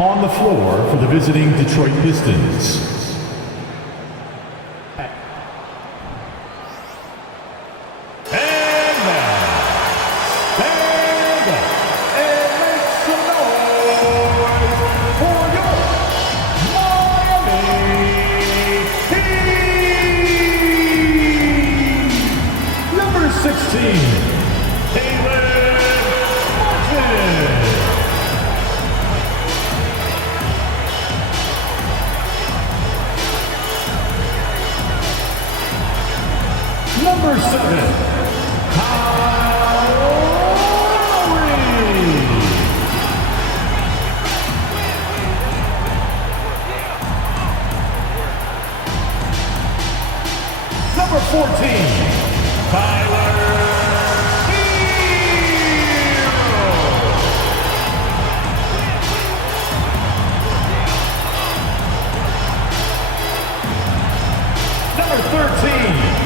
On the floor for the visiting Detroit Pistons. Number 7, Number 14, Tyler Hero. Number 13,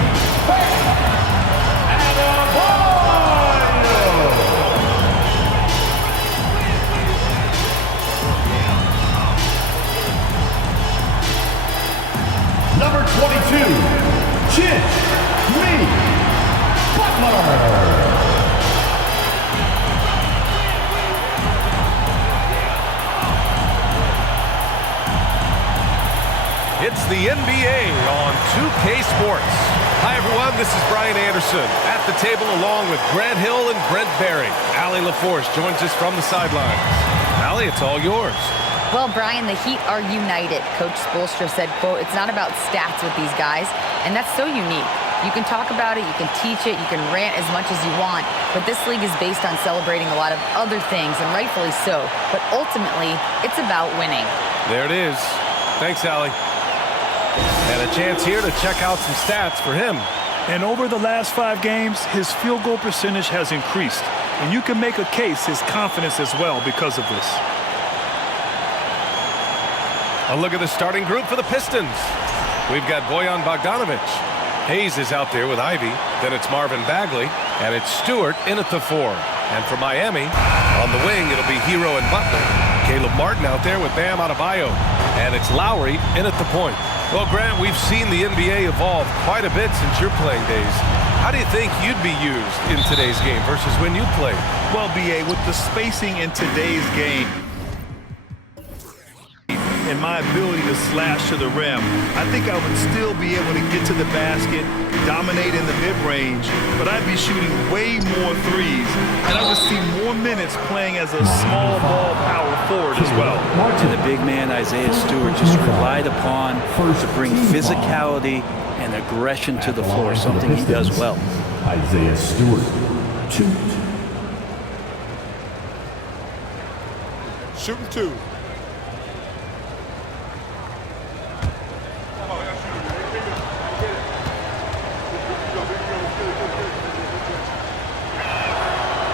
Number 22, Jimmy Butler. It's the NBA on 2K Sports. Hi everyone, this is Brian Anderson at the table along with Grant Hill and Brent Barry. Allie LaForce joins us from the sidelines. Allie, it's all yours. Well, Brian, the Heat are united. Coach Spoelstra said, quote, "It's not about stats with these guys," and that's so unique. You can talk about it, you can teach it, you can rant as much as you want, but this league is based on celebrating a lot of other things, and rightfully so. But ultimately, it's about winning. There it is. Thanks, Allie. And a chance here to check out some stats for him. And over the last 5 games, his field goal percentage has increased. And you can make a case his confidence as well because of this. A look at the starting group for the Pistons. We've got Bojan Bogdanovic. Hayes is out there with Ivy. Then it's Marvin Bagley. And it's Stewart in at the 4. And for Miami, on the wing, it'll be Hero and Butler. Caleb Martin out there with Bam Adebayo. And it's Lowry in at the point. Well, Grant, we've seen the NBA evolve quite a bit since your playing days. How do you think you'd be used in today's game versus when you played? Well, B.A., with the spacing in today's game and my ability to slash to the rim, I think I would still be able to get to the basket, dominate in the mid-range, but I'd be shooting way more threes, and I would see more minutes playing as a small ball power forward as well. To the big man, Isaiah Stewart just relied upon to bring physicality and aggression to the floor, something he does well. Isaiah Stewart, 2. Shooting 2.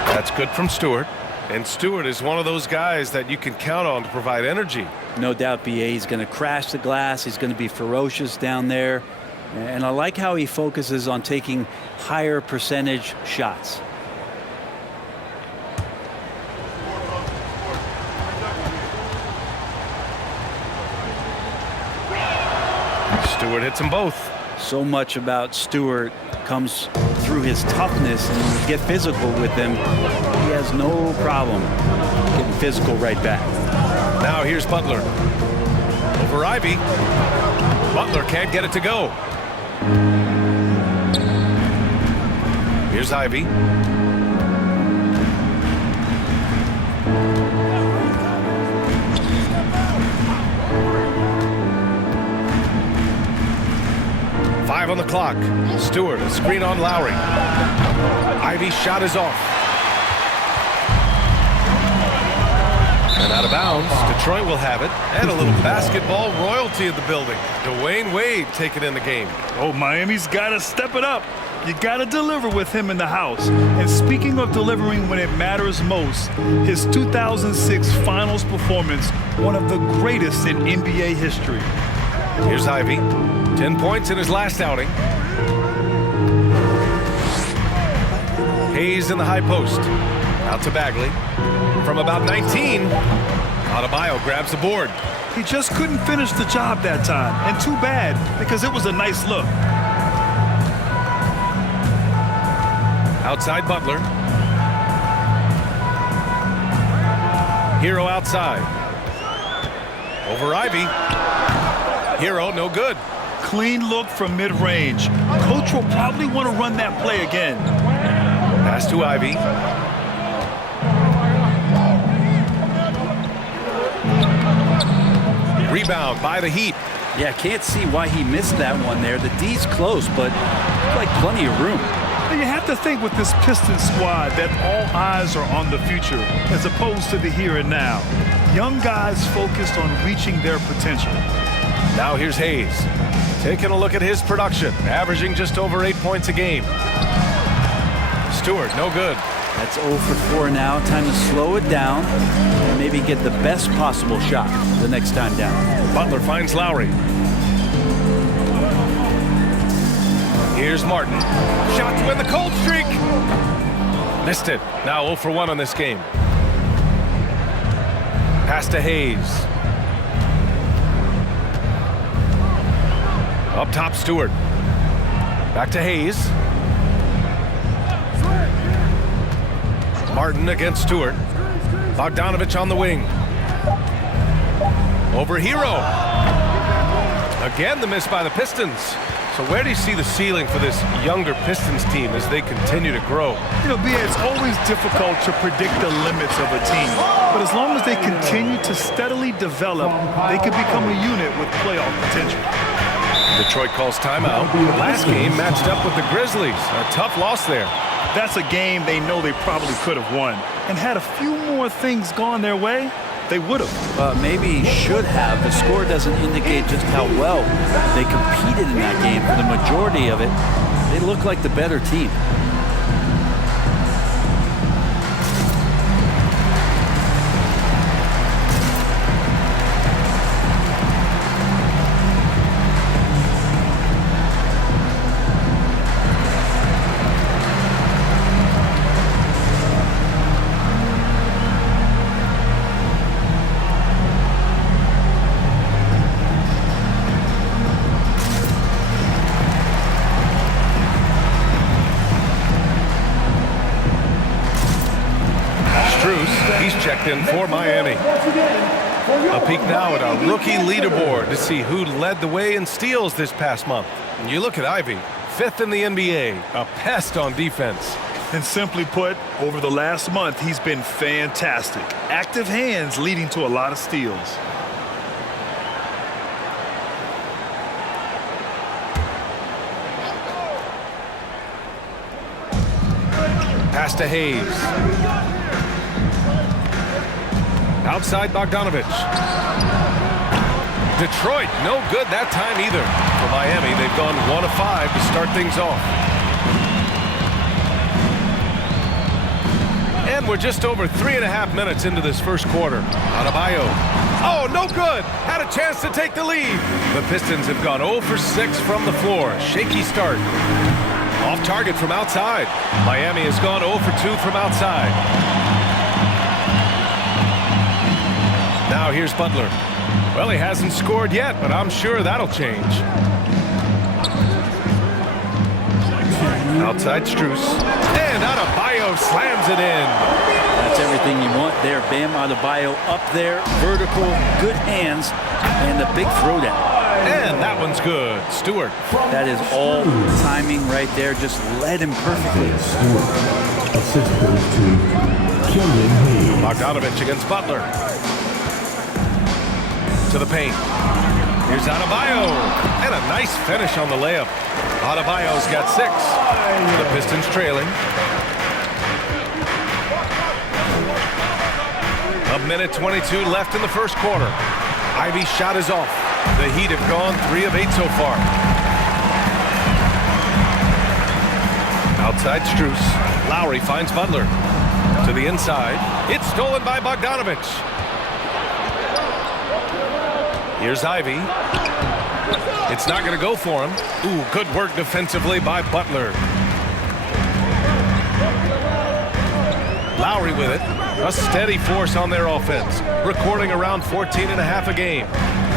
That's good from Stewart. And Stewart is one of those guys that you can count on to provide energy. No doubt, B.A., he's going to crash the glass. He's going to be ferocious down there. And I like how he focuses on taking higher percentage shots. Stewart hits them both. So much about Stewart comes through his toughness, and when you get physical with him, he has no problem getting physical right back. Now here's Butler. Over Ivy. Butler can't get it to go. Here's Ivy. On the clock. Stewart, a screen on Lowry. Ivy's shot is off. And out of bounds. Detroit will have it. And a little basketball royalty in the building. Dwayne Wade taking in the game. Oh, Miami's got to step it up. You got to deliver with him in the house. And speaking of delivering when it matters most, his 2006 Finals performance, one of the greatest in NBA history. Here's Ivy. 10 points in his last outing. Hayes in the high post. Out to Bagley. From about 19. Adebayo grabs the board. He just couldn't finish the job that time, and too bad because it was a nice look. Outside Butler. Hero outside. Over Ivy. Hero, no good. Clean look from mid-range. Coach will probably want to run that play again. Pass to Ivy. Rebound by the Heat. Yeah, can't see why he missed that one there. The D's close, but like plenty of room. You have to think with this Pistons squad that all eyes are on the future as opposed to the here and now. Young guys focused on reaching their potential. Now here's Hayes. Taking a look at his production, averaging just over 8 points a game. Stewart, no good. That's 0 for 4 now. Time to slow it down and maybe get the best possible shot the next time down. Butler finds Lowry. Here's Martin. Shot to win the cold streak. Missed it. Now 0 for 1 on this game. Pass to Hayes. Up top, Stewart. Back to Hayes. Martin against Stewart. Bogdanovich on the wing. Over Hero. Again, the miss by the Pistons. So where do you see the ceiling for this younger Pistons team as they continue to grow? You know, B.A., it's always difficult to predict the limits of a team. But as long as they continue to steadily develop, they could become a unit with playoff potential. Detroit calls timeout. Last game matched up with the Grizzlies. A tough loss there. That's a game they know they probably could have won. And had a few more things gone their way, they would have. Maybe should have. The score doesn't indicate just how well they competed in that game. For the majority of it, they look like the better team. Checked in for Miami. A peek now at our rookie leaderboard to see who led the way in steals this past month. And you look at Ivy, 5th in the NBA, a pest on defense. And simply put, over the last month, he's been fantastic. Active hands leading to a lot of steals. Pass to Hayes. Outside Bogdanovich. Detroit, no good that time either. For Miami, they've gone 1 of 5 to start things off. And we're just over 3.5 minutes into this first quarter. Adebayo. Oh, no good. Had a chance to take the lead. The Pistons have gone 0 for 6 from the floor. Shaky start. Off target from outside. Miami has gone 0 for 2 from outside. Now here's Butler. Well, he hasn't scored yet, but I'm sure that'll change. Outside Strus. And Adebayo slams it in. That's everything you want there. Bam Adebayo up there, vertical, good hands, and the big throwdown. And that one's good. Stewart. That is all timing right there. Just led him perfectly. Assist goes to Killian Hayes. Bogdanovich against Butler. To the paint. Here's Adebayo. And a nice finish on the layup. Adebayo's got 6. The Pistons trailing. A minute 22 left in the first quarter. Ivy's shot is off. The Heat have gone 3 of 8 so far. Outside Strus. Lowry finds Butler. To the inside. It's stolen by Bogdanovich. Here's Ivy. It's not going to go for him. Ooh, good work defensively by Butler. Lowry with it. A steady force on their offense, recording around 14.5 a game.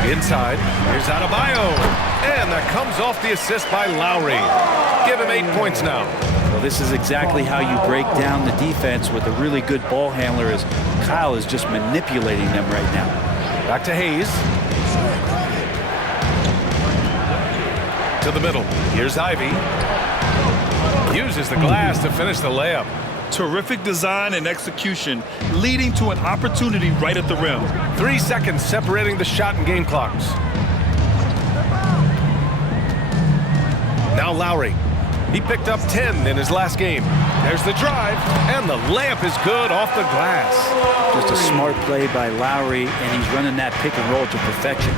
Inside, here's Adebayo, and that comes off the assist by Lowry. Give him 8 points now. Well, this is exactly how you break down the defense with a really good ball handler, as Kyle is just manipulating them right now. Back to Hayes. To the middle. Here's Ivy. Uses the glass to finish the layup. Terrific design and execution, leading to an opportunity right at the rim. 3 seconds separating the shot and game clocks. Now Lowry. He picked up 10 in his last game. There's the drive, and the layup is good off the glass. Just a smart play by Lowry, and he's running that pick and roll to perfection.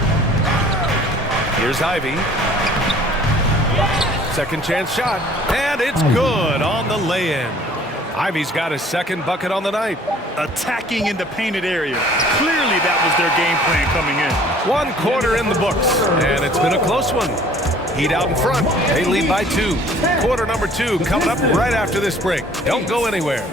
Here's Ivy. Second chance shot, and it's good on the lay-in. Ivy's got his second bucket on the night. Attacking in the painted area. Clearly that was their game plan coming in. 1 quarter in the books, and it's been a close one. Heat out in front. They lead by 2. Quarter number 2 coming up right after this break. Don't go anywhere.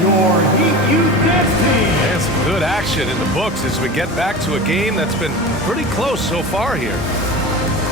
Your Heat Youth Dance Team. And some good action in the books as we get back to a game that's been pretty close so far here.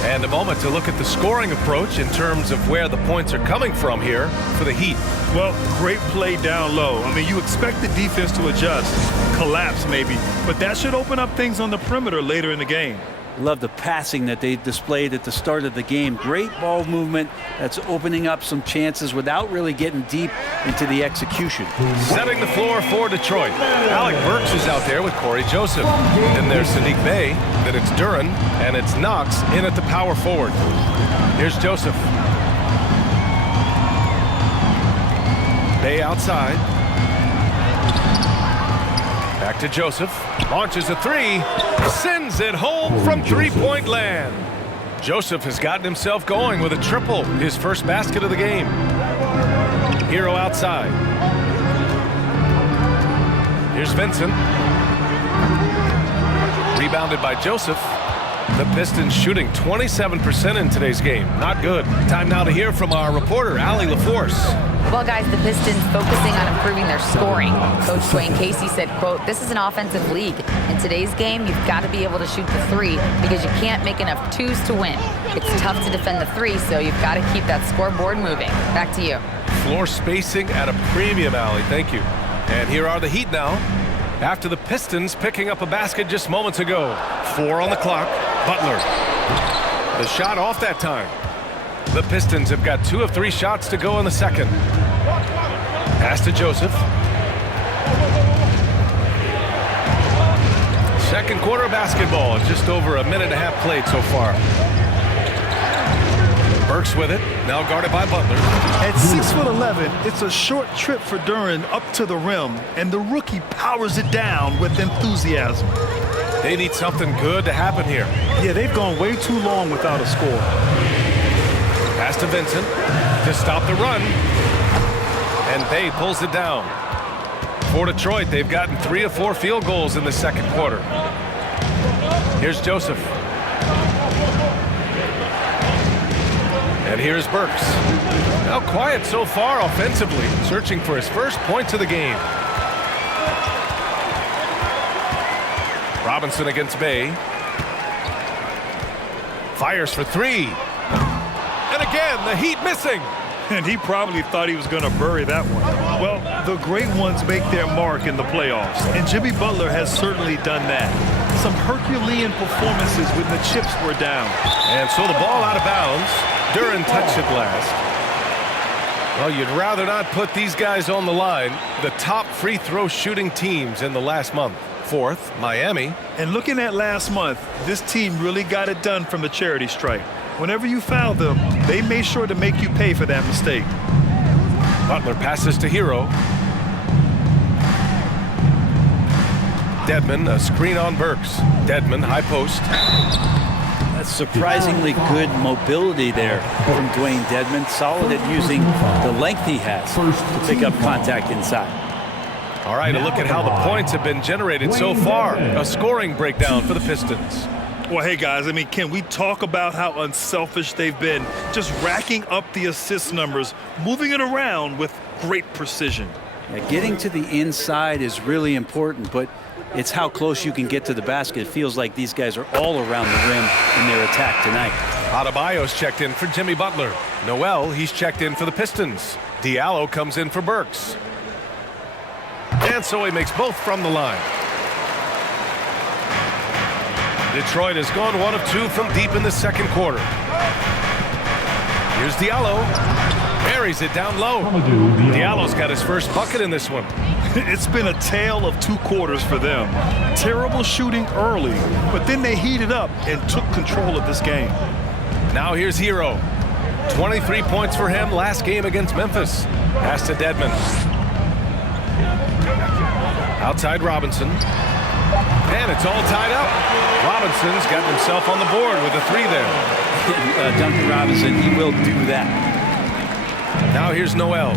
And a moment to look at the scoring approach in terms of where the points are coming from here for the Heat. Well, great play down low. I mean, you expect the defense to adjust, collapse maybe, but that should open up things on the perimeter later in the game. Love the passing that they displayed at the start of the game. Great ball movement that's opening up some chances without really getting deep into the execution. Setting the floor for Detroit. Alec Burks is out there with Corey Joseph. Then there's Sadiq Bey. Then it's Duran. And it's Knox in at the power forward. Here's Joseph. Bey outside. Back to Joseph. Launches a 3. Sends it home from three-point land. Joseph has gotten himself going with a triple. His first basket of the game. Hero outside. Here's Vincent. Rebounded by Joseph. The Pistons shooting 27% in today's game. Not good. Time now to hear from our reporter, Allie LaForce. Well, guys, the Pistons focusing on improving their scoring. Coach Dwayne Casey said, quote, "This is an offensive league. In today's game, you've got to be able to shoot the 3 because you can't make enough 2s to win. It's tough to defend the 3, so you've got to keep that scoreboard moving." Back to you. Floor spacing at a premium, Allie. Thank you. And here are the Heat now. After the Pistons picking up a basket just moments ago. 4 on the clock. Butler. The shot off that time. The Pistons have got 2 of 3 shots to go in the second. Pass to Joseph. Second quarter of basketball. Just over a minute and a half played so far. Burks with it. Now guarded by Butler. At 6'11", it's a short trip for Duran up to the rim, and the rookie powers it down with enthusiasm. They need something good to happen here. Yeah, they've gone way too long without a score. Pass to Vincent to stop the run. And Bey pulls it down. For Detroit, they've gotten 3 of 4 field goals in the second quarter. Here's Joseph. And here's Burks. Now quiet so far offensively, searching for his first points of the game. Robinson against Bey. Fires for 3. And again, the Heat missing. And he probably thought he was going to bury that one. Well, the great ones make their mark in the playoffs, and Jimmy Butler has certainly done that. Some Herculean performances when the chips were down. And so the ball out of bounds. Duran touched it last. Well, you'd rather not put these guys on the line. The top free throw shooting teams in the last month. 4th, Miami. And looking at last month, this team really got it done from the charity stripe. Whenever you fouled them, they made sure to make you pay for that mistake. Butler passes to Hero. Dedmon, a screen on Burks. Dedmon, high post. That's surprisingly good mobility there from Dwayne Dedmon. Solid at using the length he has to pick up contact inside. All right, a look at how the points have been generated so far. A scoring breakdown for the Pistons. Well, hey, guys, I mean, can we talk about how unselfish they've been? Just racking up the assist numbers, moving it around with great precision. Yeah, getting to the inside is really important, but it's how close you can get to the basket. It feels like these guys are all around the rim in their attack tonight. Adebayo's checked in for Jimmy Butler. Noel, he's checked in for the Pistons. Diallo comes in for Burks. And so he makes both from the line. Detroit has gone 1 of 2 from deep in the second quarter. Here's Diallo. Buries it down low. Diallo's got his first bucket in this one. It's been a tale of 2 quarters for them. Terrible shooting early, but then they heated up and took control of this game. Now here's Hero. 23 points for him last game against Memphis. Pass to Dedmon. Outside Robinson. And it's all tied up. Robinson's got himself on the board with a 3 there. Duncan Robinson, he will do that. Now here's Noel.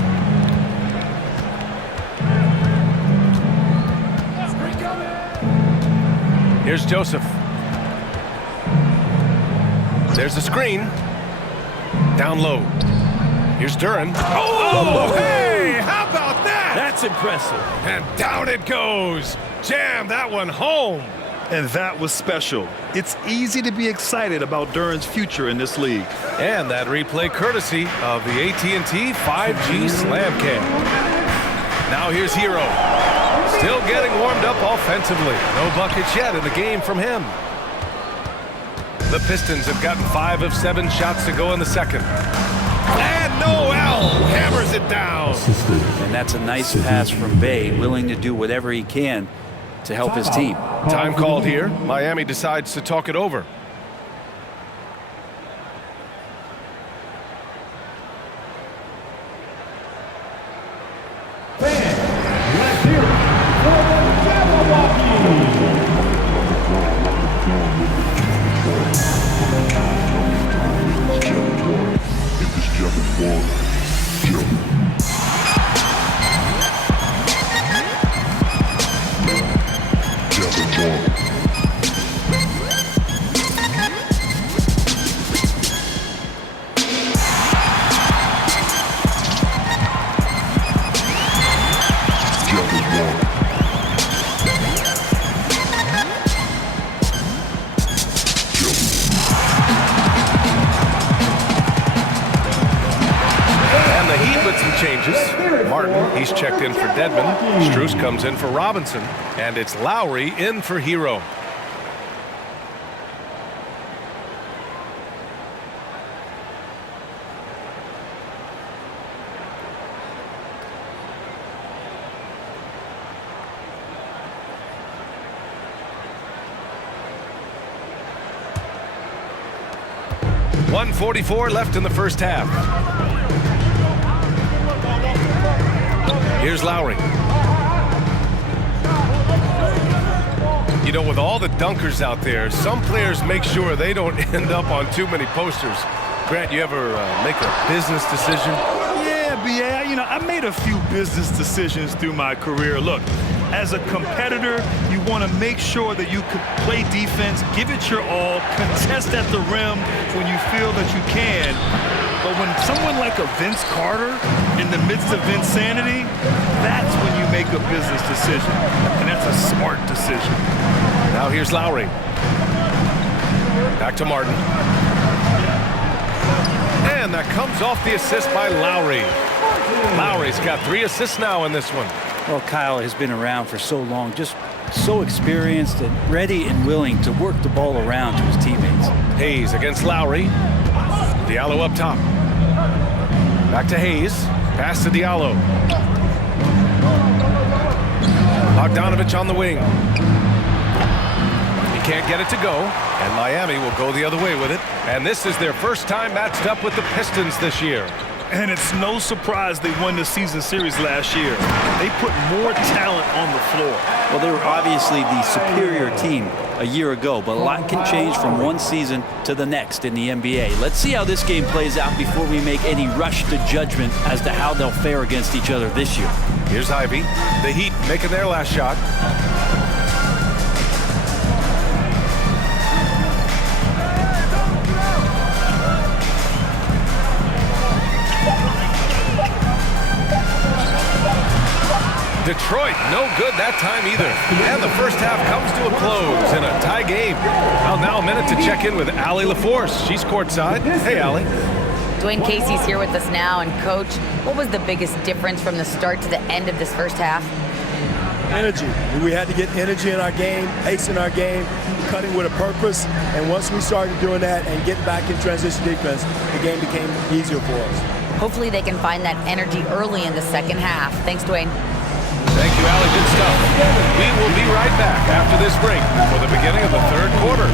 Here's Joseph. There's the screen. Down low. Here's Duran. Oh, hey, how about that? That's impressive. And down it goes. Jam that one home. And that was special. It's easy to be excited about Duran's future in this league. And that replay courtesy of the AT&T 5G Slam Cam. Now here's Hero. Still getting warmed up offensively. No buckets yet in the game from him. The Pistons have gotten 5 of 7 shots to go in the second. And Noel hammers it down. And that's a nice pass from Bay, willing to do whatever he can to help his team. Time called here. Miami decides to talk it over. Let's hear it for the Jabberwocky. Martin, he's checked in for Dedmon. Strus comes in for Robinson. And it's Lowry in for Hero. .144 left in the first half. Here's Lowry. You know, with all the dunkers out there, some players make sure they don't end up on too many posters. Grant, you ever make a business decision? Yeah, B.A., you know, I made a few business decisions through my career. Look, as a competitor, you want to make sure that you can play defense, give it your all, contest at the rim when you feel that you can. But when someone like a Vince Carter in the midst of insanity, that's when you make a business decision. And that's a smart decision. Now here's Lowry. Back to Martin. And that comes off the assist by Lowry. Lowry's got 3 assists now in this one. Well, Kyle has been around for so long, just so experienced and ready and willing to work the ball around to his teammates. Hayes against Lowry. Diallo up top. Back to Hayes. Pass to Diallo. Bogdanovich on the wing. He can't get it to go, and Miami will go the other way with it. And this is their first time matched up with the Pistons this year. And it's no surprise they won the season series last year. They put more talent on the floor. Well, they were obviously the superior team a year ago, but a lot can change from one season to the next in the NBA. Let's see how this game plays out before we make any rush to judgment as to how they'll fare against each other this year. Here's Ivy. The Heat making their last shot. Detroit, no good that time either. And the first half comes to a close in a tie game. Well, now a minute to check in with Allie LaForce. She's courtside. Hey, Allie. Dwayne Casey's here with us now. And, Coach, what was the biggest difference from the start to the end of this first half? Energy. We had to get energy in our game, pace in our game, cutting with a purpose. And once we started doing that and getting back in transition defense, the game became easier for us. Hopefully they can find that energy early in the second half. Thanks, Dwayne. Thank you, Allie. Good stuff. We will be right back after this break for the beginning of the third quarter.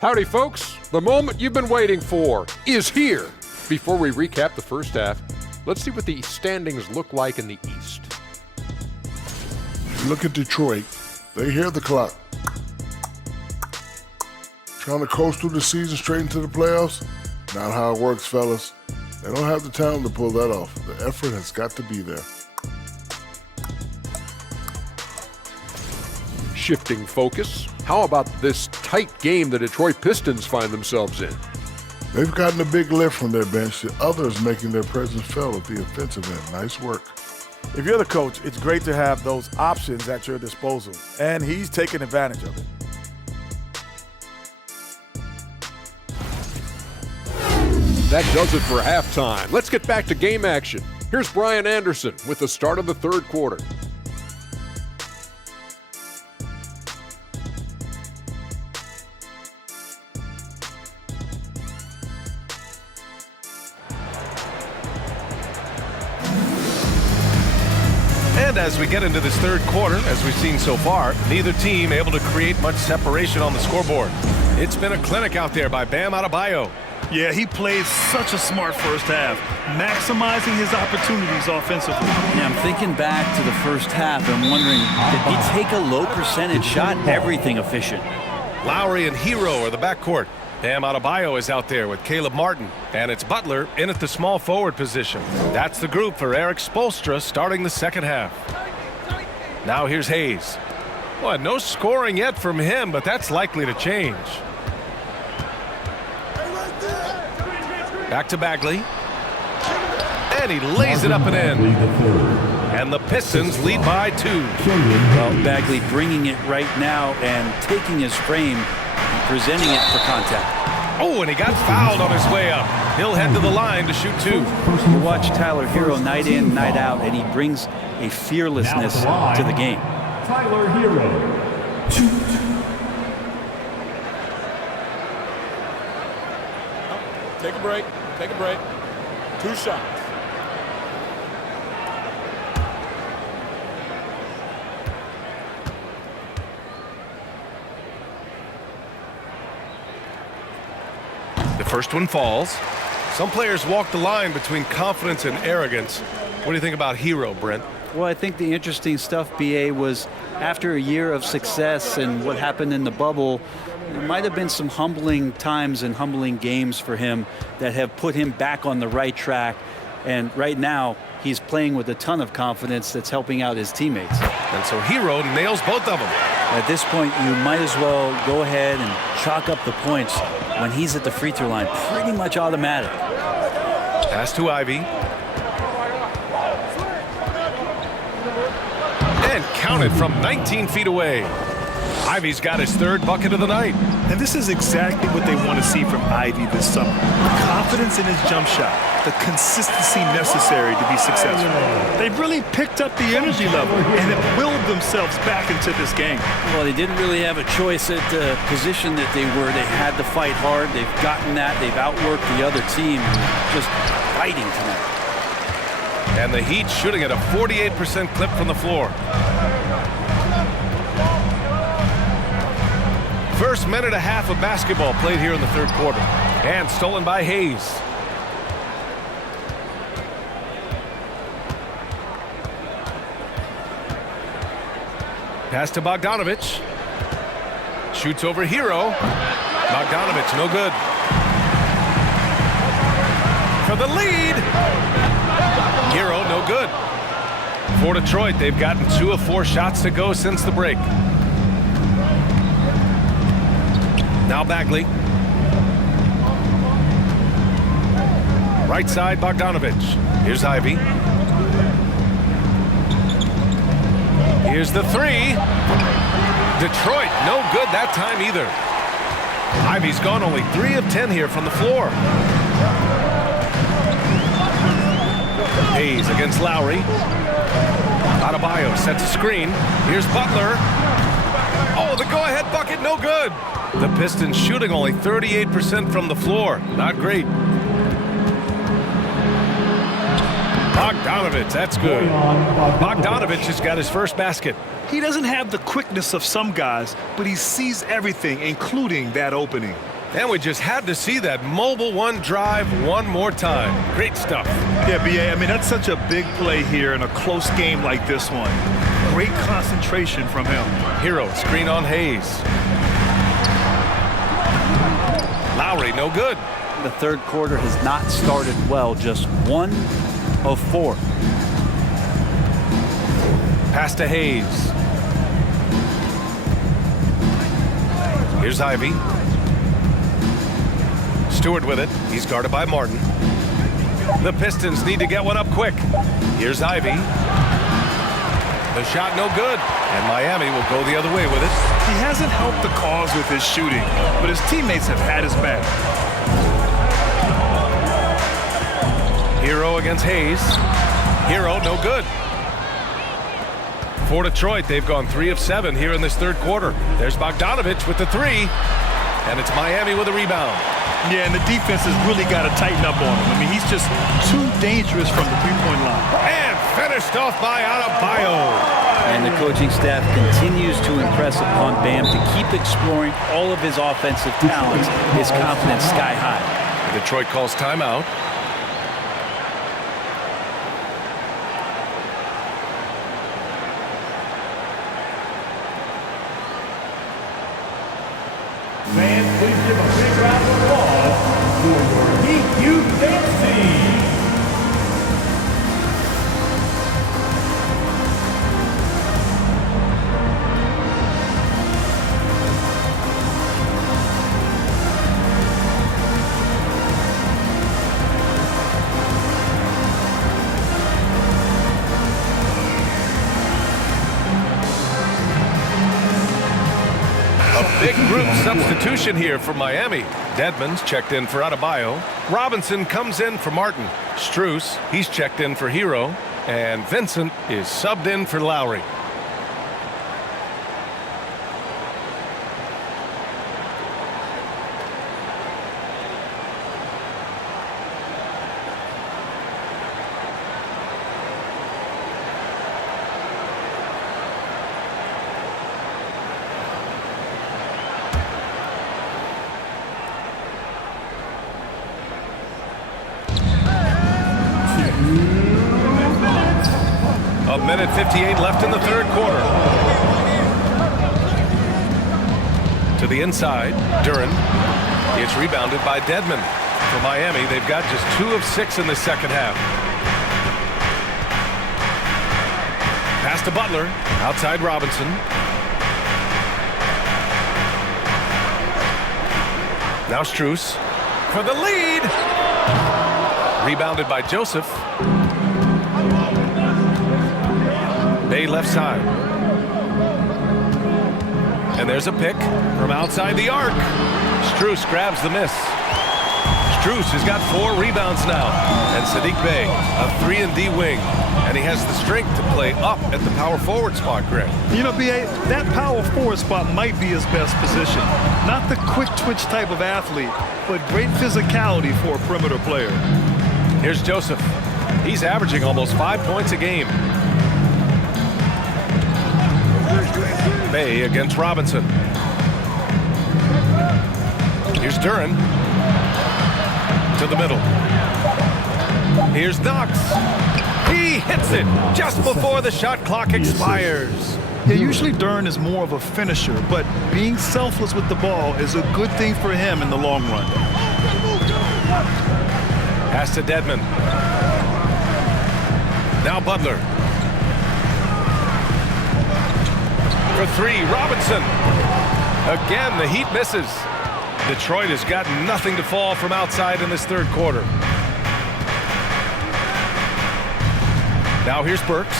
Howdy, folks. The moment you've been waiting for is here. Before we recap the first half, let's see what the standings look like in the East. Look at Detroit. They hear the clock. Trying to coast through the season straight into the playoffs? Not how it works, fellas. They don't have the talent to pull that off. The effort has got to be there. Shifting focus, how about this tight game the Detroit Pistons find themselves in? They've gotten a big lift from their bench, the others making their presence felt at the offensive end. Nice work. If you're the coach, it's great to have those options at your disposal, and he's taking advantage of it. That does it for halftime. Let's get back to game action. Here's Brian Anderson with the start of the third quarter. And as we get into this third quarter, as we've seen so far, neither team able to create much separation on the scoreboard. It's been a clinic out there by Bam Adebayo. Yeah, he played such a smart first half, maximizing his opportunities offensively. Yeah, I'm thinking back to the first half and wondering, did he take a low percentage shot? Everything efficient. Lowry and Hero are the backcourt. Bam Adebayo is out there with Caleb Martin. And it's Butler in at the small forward position. That's the group for Eric Spoelstra starting the second half. Now here's Hayes. Well, no scoring yet from him, but that's likely to change. Back to Bagley. And he lays it up and in. And the Pistons lead by 2. Well, Bagley bringing it right now and taking his frame and presenting it for contact. Oh, and he got fouled on his way up. He'll head to the line to shoot 2. You watch Tyler Hero night in, night out, and he brings a fearlessness to the game. Tyler Hero. Take a break. Take a break. 2 shots. The first one falls. Some players walk the line between confidence and arrogance. What do you think about Hero, Brent? Well, I think the interesting stuff, BA, was after a year of success and what happened in the bubble, there might have been some humbling times and humbling games for him that have put him back on the right track. And right now, he's playing with a ton of confidence that's helping out his teammates. And so Hero nails both of them. At this point, you might as well go ahead and chalk up the points when he's at the free throw line. Pretty much automatic. Pass to Ivy. And counted from 19 feet away. Ivy's got his third bucket of the night. And this is exactly what they want to see from Ivy this summer. The confidence in his jump shot, the consistency necessary to be successful. They've really picked up the energy level and have willed themselves back into this game. Well, they didn't really have a choice at the position that they were. They had to fight hard. They've gotten that. They've outworked the other team. Just fighting tonight. And the Heat shooting at a 48% clip from the floor. First minute and a half of basketball played here in the third quarter. And stolen by Hayes. Pass to Bogdanovich. Shoots over Hero. Bogdanovich, no good. For the lead. Hero, no good. For Detroit, they've gotten 2 of 4 shots to go since the break. Now Bagley. Right side, Bogdanovich. Here's Ivy. Here's the 3. Detroit, no good that time either. Ivy's gone only 3 of 10 here from the floor. Hayes against Lowry. Adebayo sets a screen. Here's Butler. Oh, the go-ahead bucket, no good. The Pistons shooting only 38% from the floor. Not great. Bogdanovich, that's good. Bogdanovich has got his first basket. He doesn't have the quickness of some guys, but he sees everything, including that opening. And we just had to see that mobile one drive one more time. Great stuff. Yeah, B.A., I mean, that's such a big play here in a close game like this one. Great concentration from him. Hero, screen on Hayes. Lowry, no good. The third quarter has not started well, just 1 of 4. Pass to Hayes. Here's Ivy. Stewart with it. He's guarded by Martin. The Pistons need to get one up quick. Here's Ivy. The shot no good. And Miami will go the other way with it. He hasn't helped the cause with his shooting, but his teammates have had his back. Hero against Hayes. Hero, no good. For Detroit, they've gone 3 of 7 here in this third quarter. There's Bogdanovich with the 3. And it's Miami with a rebound. Yeah, and the defense has really got to tighten up on him. I mean, he's just too dangerous from the three-point line. And finished off by Adebayo. And the coaching staff continues to impress upon Bam to keep exploring all of his offensive talents. His confidence sky high. Detroit calls timeout. Fans, please give a big round of applause for your Heat Youth Dance Team. Big group substitution here for Miami. Dedmon's checked in for Adebayo. Robinson comes in for Martin. Strus, he's checked in for Hero. And Vincent is subbed in for Lowry. A minute 58 left in the third quarter. To the inside, Duren. It's rebounded by Dedmon. For Miami, they've got just 2 of 6 in the second half. Pass to Butler. Outside Robinson. Now Strus for the lead. Rebounded by Joseph. Bay left side. And there's a pick from outside the arc. Strus grabs the miss. Strus has got 4 rebounds now. And Sadiq Bey, a 3-and-D wing. And he has the strength to play up at the power forward spot, Greg. You know, B.A., that power forward spot might be his best position. Not the quick twitch type of athlete, but great physicality for a perimeter player. Here's Joseph. He's averaging almost 5 points a game. Bay against Robinson. Here's Duran. To the middle. Here's Knox. He hits it just before the shot clock expires. Yeah, usually Duran is more of a finisher, but being selfless with the ball is a good thing for him in the long run. Pass to Dedman. Now Butler. For three, Robinson. Again, the Heat misses. Detroit has got nothing to fall from outside in this third quarter. Now here's Burks.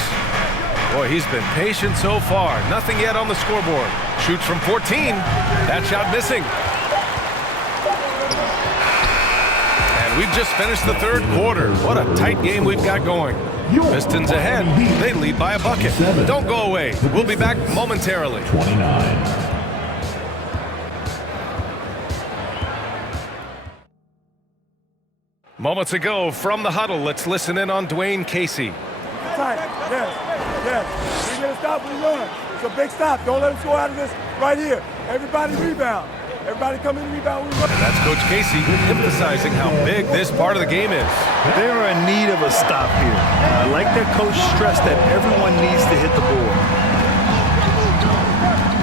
Boy, he's been patient so far. Nothing yet on the scoreboard. Shoots from 14. That shot missing. And we've just finished the third quarter. What a tight game we've got going. Pistons ahead. They lead by a bucket. Don't go away. We'll be back momentarily. 29. Moments ago from the huddle, let's listen in on Dwayne Casey. Tight. Yes. We get a stop, we run. It's a big stop. Don't let them score out of this right here. Everybody rebound. Everybody come in and rebound. We run. And that's Coach Casey emphasizing how big this part of the game is. They are in need of a stop here. I like that coach stressed that everyone needs to hit the board.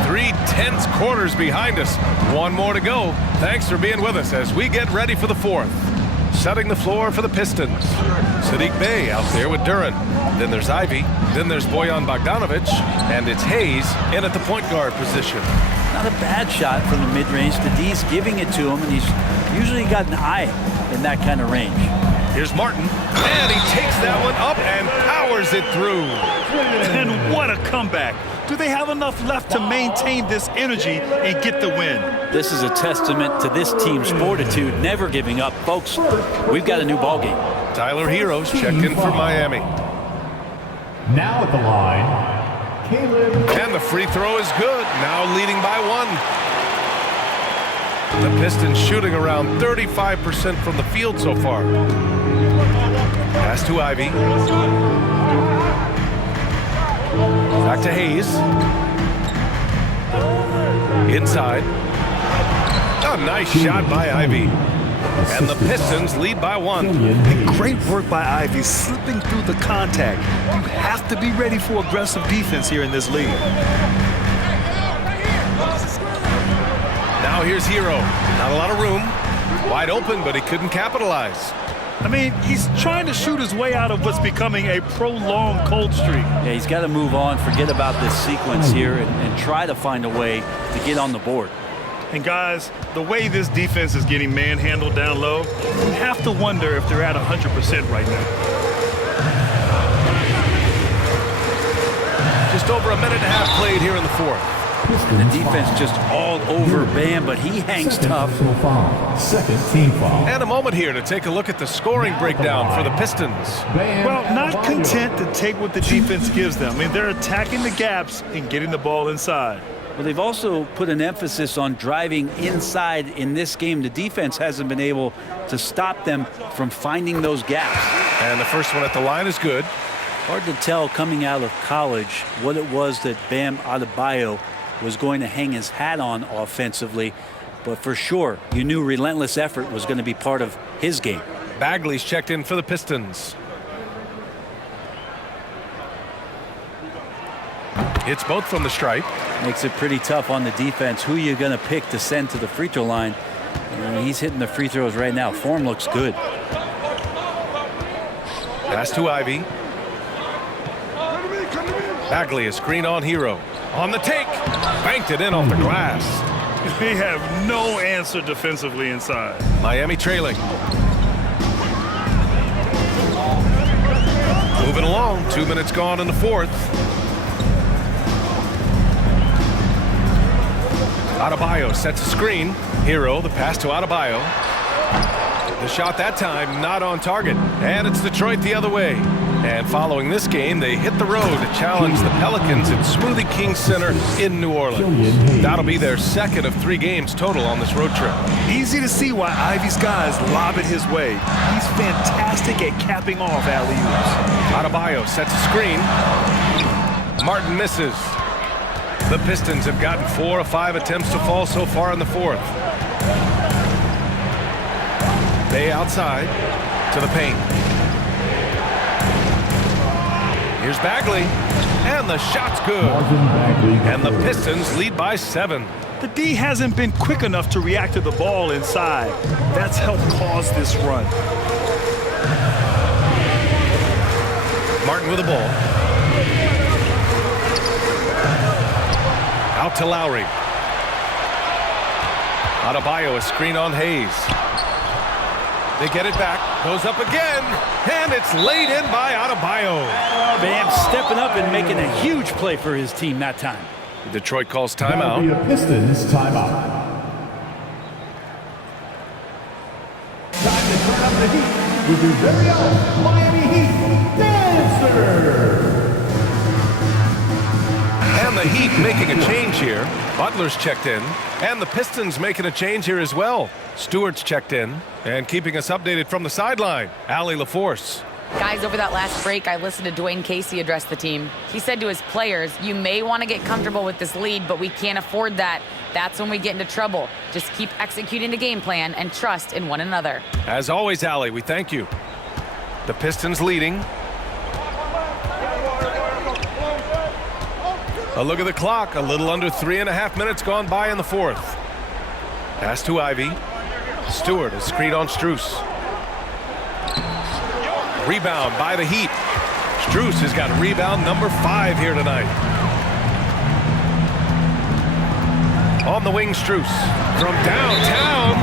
3 tense quarters behind us. One more to go. Thanks for being with us as we get ready for the fourth. Setting the floor for the Pistons. Sadiq Bey out there with Duran. Then there's Ivy. Then there's Bojan Bogdanovic. And it's Hayes in at the point guard position. Not a bad shot from the mid-range. The D's giving it to him, and he's usually got an eye in that kind of range. Here's Martin. And he takes that one up and powers it through. And what a comeback. Do they have enough left to maintain this energy and get the win? This is a testament to this team's fortitude, never giving up. Folks, we've got a new ball game. Tyler Heroes checked in for Miami. Now at the line, Caleb. And the free throw is good. Now leading by 1. The Pistons shooting around 35% from the field so far. Pass to Ivy. Back to Hayes. Inside. A nice shot by Ivy. And the Pistons lead by 1. And great work by Ivy, slipping through the contact. You have to be ready for aggressive defense here in this league. Now here's Hero. Not a lot of room. Wide open, but he couldn't capitalize. I mean, he's trying to shoot his way out of what's becoming a prolonged cold streak. Yeah, he's got to move on, forget about this sequence here, and try to find a way to get on the board. And guys, the way this defense is getting manhandled down low, you have to wonder if they're at 100% right now. Just over a minute and a half played here in the fourth. And the defense just all over Bam, but he hangs tough. Second team foul. And a moment here to take a look at the scoring breakdown for the Pistons. Well, not content to take what the defense gives them. I mean, they're attacking the gaps and getting the ball inside. Well, they've also put an emphasis on driving inside in this game. The defense hasn't been able to stop them from finding those gaps. And the first one at the line is good. Hard to tell coming out of college what it was that Bam Adebayo was going to hang his hat on offensively, but for sure you knew relentless effort was going to be part of his game. Bagley's checked in for the Pistons. Hits both from the stripe. Makes it pretty tough on the defense. Who you going to pick to send to the free throw line? And he's hitting the free throws right now. Form looks good. Pass to Ivy. Bagley, a screen on Hero. On the take. Banked it in off the glass. They have no answer defensively inside. Miami trailing. Moving along. 2 minutes gone in the fourth. Adebayo sets a screen. Hero, the pass to Adebayo. The shot that time not on target. And it's Detroit the other way. And following this game, they hit the road to challenge the Pelicans at Smoothie King Center in New Orleans. That'll be their second of 3 games total on this road trip. Easy to see why Ivy's guys lob it his way. He's fantastic at capping off alley-oops. Adebayo sets a screen. Martin misses. The Pistons have gotten 4 of 5 attempts to fall so far in the fourth. Bay outside to the paint. Here's Bagley, and the shot's good. And the Pistons lead by 7. The D hasn't been quick enough to react to the ball inside. That's helped cause this run. Martin with the ball. Out to Lowry. Adebayo, a screen on Hayes. They get it back. Goes up again. And it's laid in by Adebayo. Bam stepping up and making a huge play for his team that time. Detroit calls timeout. Pistons timeout. Time to turn up the heat with your very own Miami Heat Dancer. And the Heat making a change here. Butler's checked in. And the Pistons making a change here as well. Stewart's checked in. And keeping us updated from the sideline, Allie LaForce. Guys, over that last break, I listened to Dwayne Casey address the team. He said to his players, you may want to get comfortable with this lead, but we can't afford that. That's when we get into trouble. Just keep executing the game plan and trust in one another. As always, Allie, we thank you. The Pistons leading. A look at the clock. A little under 3.5 minutes gone by in the fourth. Pass to Ivy. Stewart, a screen on Strus. Rebound by the Heat. Strus has got rebound number 5 here tonight. On the wing, Strus. From downtown.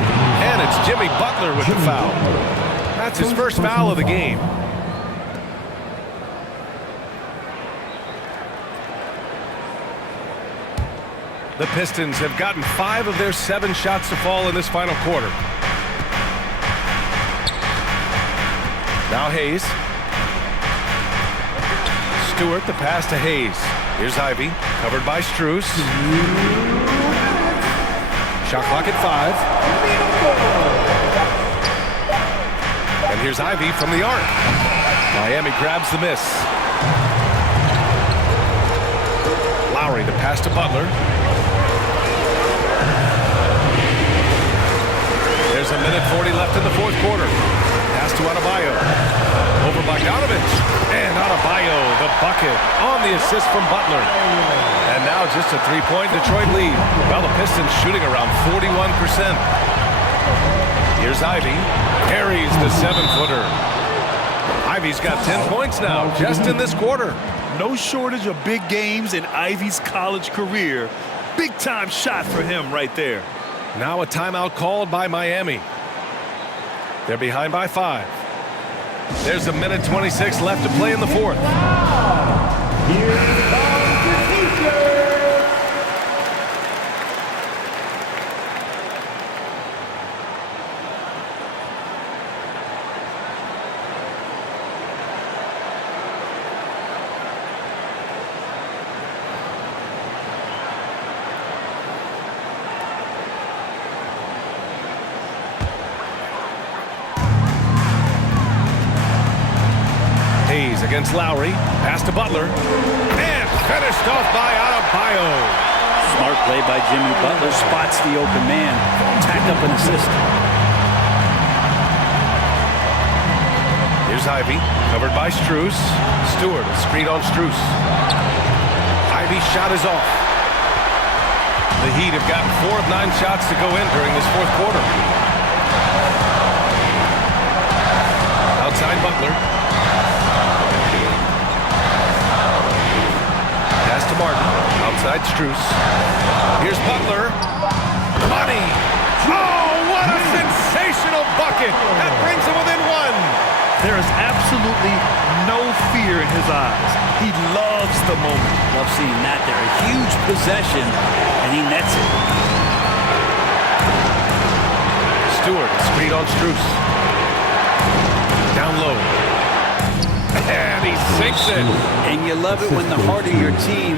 And it's Jimmy Butler with the foul. That's his first foul of the game. The Pistons have gotten 5 of their 7 shots to fall in this final quarter. Now Hayes. Stewart, the pass to Hayes. Here's Ivy, covered by Strus. Shot clock at 5. And here's Ivy from the arc. Miami grabs the miss. Lowry, the pass to Butler. There's a minute 40 left in the fourth quarter. Pass to Adebayo. Over Bogdanovich. And Adebayo, the bucket on the assist from Butler. And now just a 3-point Detroit lead. Well, the Pistons shooting around 41%. Here's Ivy. Carries the 7-footer. Ivy's got 10 points now just in this quarter. No shortage of big games in Ivy's college career. Big time shot for him right there. Now a timeout called by Miami. They're behind by 5. There's a minute 26 left to play in the fourth. Here comes the teacher. Against Lowry. Pass to Butler. And finished off by Adebayo. Smart play by Jimmy Butler. Spots the open man. Tacked up an assist. Here's Ivy. Covered by Strus. Stewart, a screen on Strus. Ivy's shot is off. The Heat have gotten 4 of 9 shots to go in during this fourth quarter. Outside Butler. Pass to Martin. Outside Strus. Here's Butler. Money. Oh, what a sensational bucket. That brings him within 1. There is absolutely no fear in his eyes. He loves the moment. Love seeing that there. A huge possession, and he nets it. Stewart, screen on Strus. Down low. And he sinks it. And you love it when the heart of your team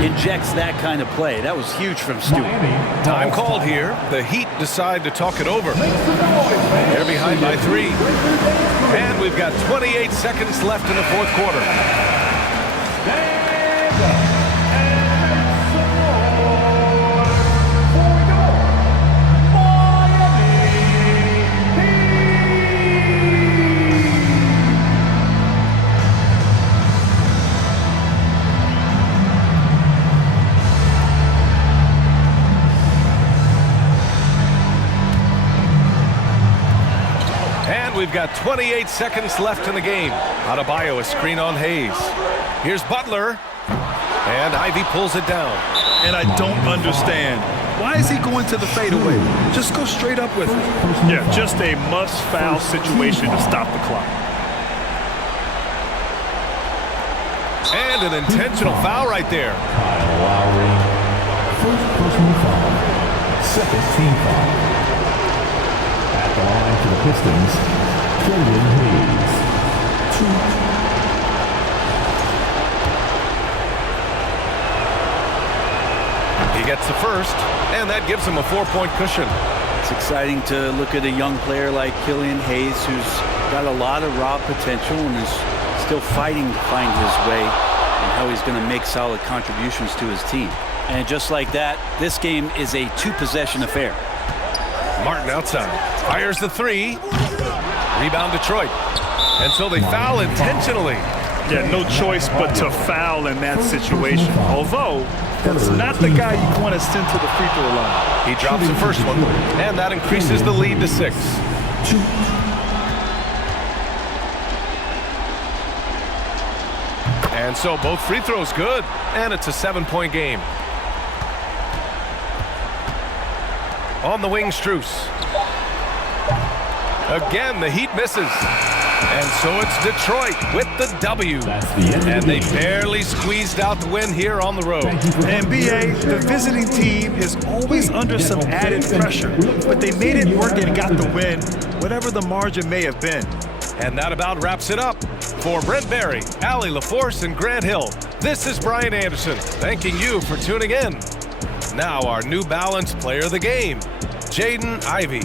injects that kind of play. That was huge from Stewart. Time called here. The Heat decide to talk it over. They're behind by 3. And we've got 28 seconds left in the fourth quarter. we've got 28 seconds left in the game. Adebayo, a screen on Hayes. Here's Butler. And Ivy pulls it down. And I don't understand. Why is he going to the fadeaway? Just go straight up with it. Yeah, just a must-foul situation to stop the clock. And an intentional foul right there. Kyle Lowry. First personal foul. Second team foul. At the line for the Pistons, Killian Hayes. 2. He gets the first, and that gives him a 4-point cushion. It's exciting to look at a young player like Killian Hayes, who's got a lot of raw potential and is still fighting to find his way and how he's going to make solid contributions to his team. And just like that, this game is a 2-possession affair. Martin outside, fires the 3. Rebound Detroit. And so they foul intentionally. Yeah, no choice but to foul in that situation. Although, that's not the guy you want to send to the free throw line. He drops the first one, and that increases the lead to 6. And so both free throws good, and it's a 7-point game. On the wing, Strus. Again, the Heat misses. And so it's Detroit with the W. And they barely squeezed out the win here on the road. And BA, the visiting team is always under some added pressure, but they made it work and got the win, whatever the margin may have been. And that about wraps it up. For Brent Barry, Allie LaForce, and Grant Hill, this is Brian Anderson, thanking you for tuning in. Now our New Balance player of the game, Jaden Ivey.